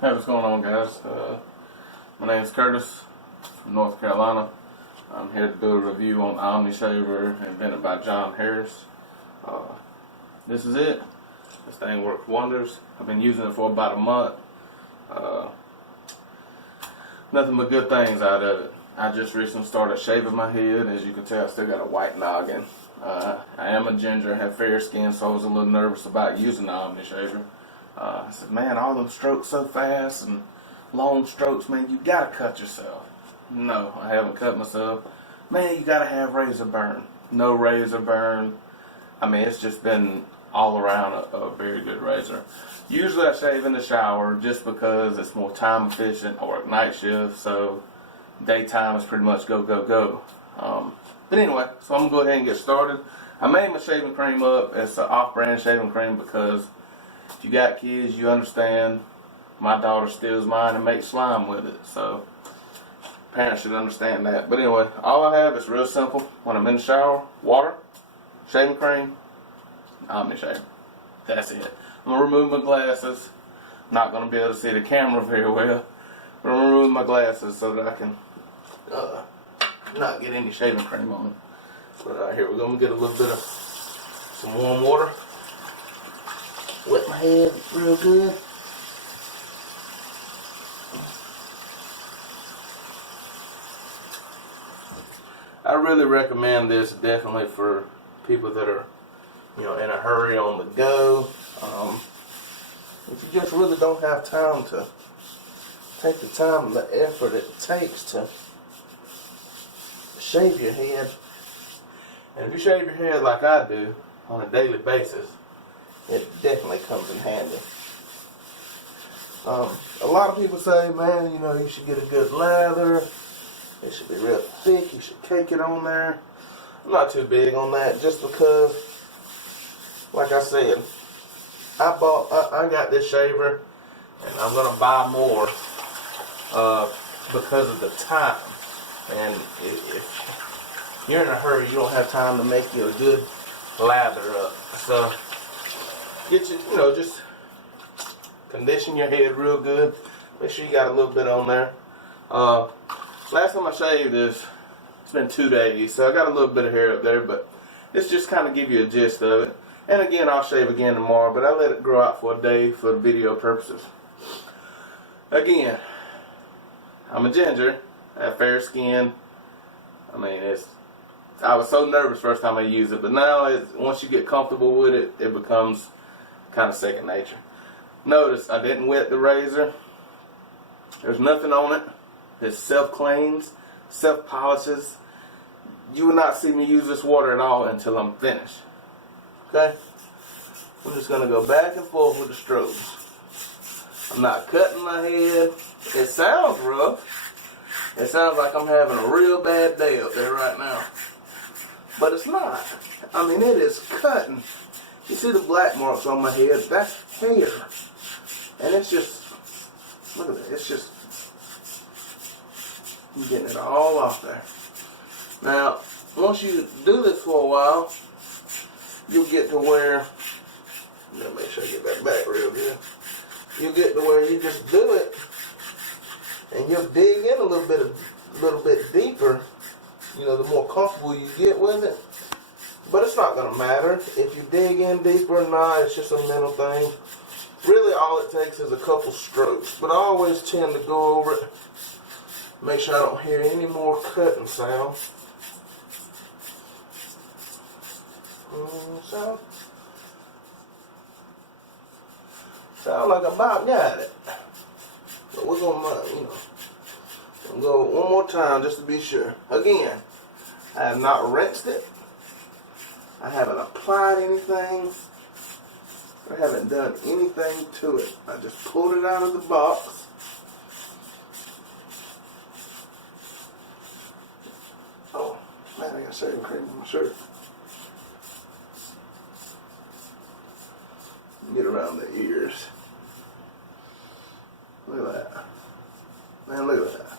Hey, what's going on, guys? My name is Curtis from North Carolina. I'm here to do a review on the OmniShaver invented by John Harris. This is it. This thing works wonders. I've been using it for about a month. Nothing but good things out of it. I just recently started shaving my head. As you can tell, I still got a white noggin. I am a ginger, have fair skin, so I was a little nervous about using the OmniShaver. I said, man, all them strokes so fast and long strokes, man, you gotta cut yourself. No, I haven't cut myself. Man, you gotta have razor burn. No razor burn. I mean, it's just been all around a very good razor. Usually I shave in the shower just because it's more time efficient. I work night shift, so daytime is pretty much go, go, go. But anyway, so I'm gonna go ahead and get started. I made my shaving cream up. It's an off-brand shaving cream because if you got kids, you understand. My daughter steals mine and makes slime with it, so parents should understand that. But anyway, all I have is real simple. When I'm in the shower, water, shaving cream, OmniShaver. That's it. I'm gonna remove my glasses. I'm not gonna be able to see the camera very well. But I'm gonna remove my glasses so that I can not get any shaving cream on it. But here we're gonna get a little bit of some warm water. Wet my head real good. I really recommend this definitely for people that are, in a hurry on the go. If you just really don't have time to take the time and the effort it takes to shave your head. And if you shave your head like I do on a daily basis, it definitely comes in handy. A lot of people say, man, you should get a good lather. It should be real thick. You should cake it on there. I'm not too big on that just because, like I said, I got this shaver and I'm going to buy more because of the time. And if you're in a hurry, you don't have time to make you a good lather up. So get your, just condition your head real good. Make sure you got a little bit on there. Last time I shaved this, it's been 2 days, so I got a little bit of hair up there, but it's just kind of give you a gist of it. And again, I'll shave again tomorrow, but I let it grow out for a day for video purposes. Again, I'm a ginger. I have fair skin. I mean, I was so nervous first time I used it, but now once you get comfortable with it, it becomes kind of second nature. Notice I didn't wet the razor. There's nothing on it. It self-cleans, self-polishes. You will not see me use this water at all until I'm finished. Okay? I'm just going to go back and forth with the strokes. I'm not cutting my head. It sounds rough. It sounds like I'm having a real bad day up there right now. But it's not. I mean, it is cutting. You see the black marks on my head? That's hair. And it's just, look at that. It's just, I'm getting it all off there. Now, once you do this for a while, you'll get to where, let me make sure I get that back real good. You'll get to where you just do it, and you'll dig in a little bit deeper. The more comfortable you get with it. But it's not going to matter if you dig in deeper or not. It's just a mental thing. Really, all it takes is a couple strokes. But I always tend to go over it. Make sure I don't hear any more cutting sound. Sound like I about got it. But we're gonna, go one more time just to be sure. Again, I have not rinsed it. I haven't applied anything. I haven't done anything to it. I just pulled it out of the box. Oh, man, I got shaving cream on my shirt. Get around the ears. Look at that. Man, look at that.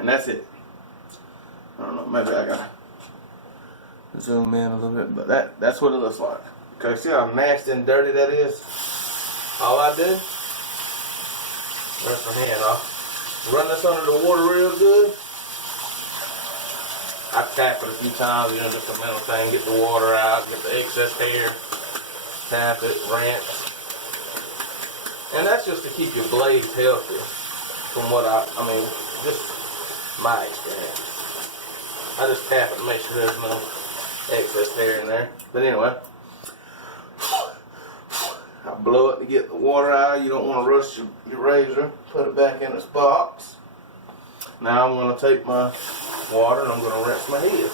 And that's it. I don't know, maybe I gotta zoom in a little bit, but that's what it looks like. Okay, see how nasty and dirty that is? all I do, rinse my hand off. Run this under the water real good. I tap it a few times, you know, just a mental thing, get the water out, get the excess hair, tap it, rinse. And that's just to keep your blades healthy, from what I mean, just my experience. I just tap it and make sure there's no excess hair in there. But anyway, I blow it to get the water out. You don't want to rush your razor. Put it back in its box. Now I'm going to take my water and I'm going to rinse my head.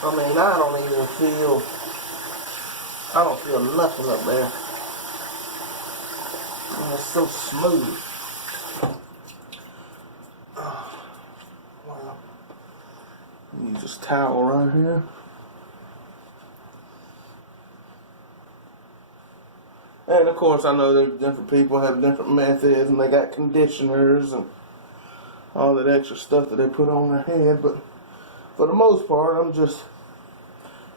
I mean, I don't feel nothing up there. And it's so smooth. Oh, wow. Use this towel right here. And of course, I know that different people have different methods, and they got conditioners and all that extra stuff that they put on their head. But for the most part, I'm just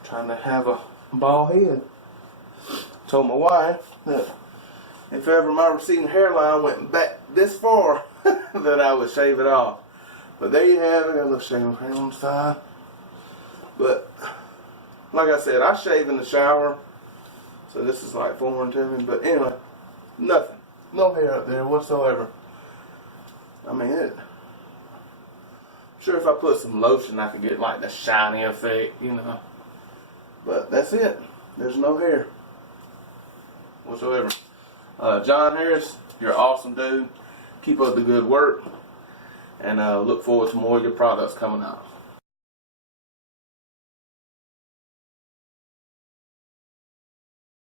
trying to have a bald head. Told my wife that if ever my receding hairline went back this far, that I would shave it off. But there you have it. I got a little shaving cream on the side. But like I said, I shave in the shower. So this is like foreign to me, but anyway, nothing. No hair up there whatsoever. I mean, I'm sure if I put some lotion I could get like the shiny effect, you know. But that's it. There's no hair whatsoever. John Harris, you're an awesome dude. Keep up the good work. And look forward to more of your products coming out.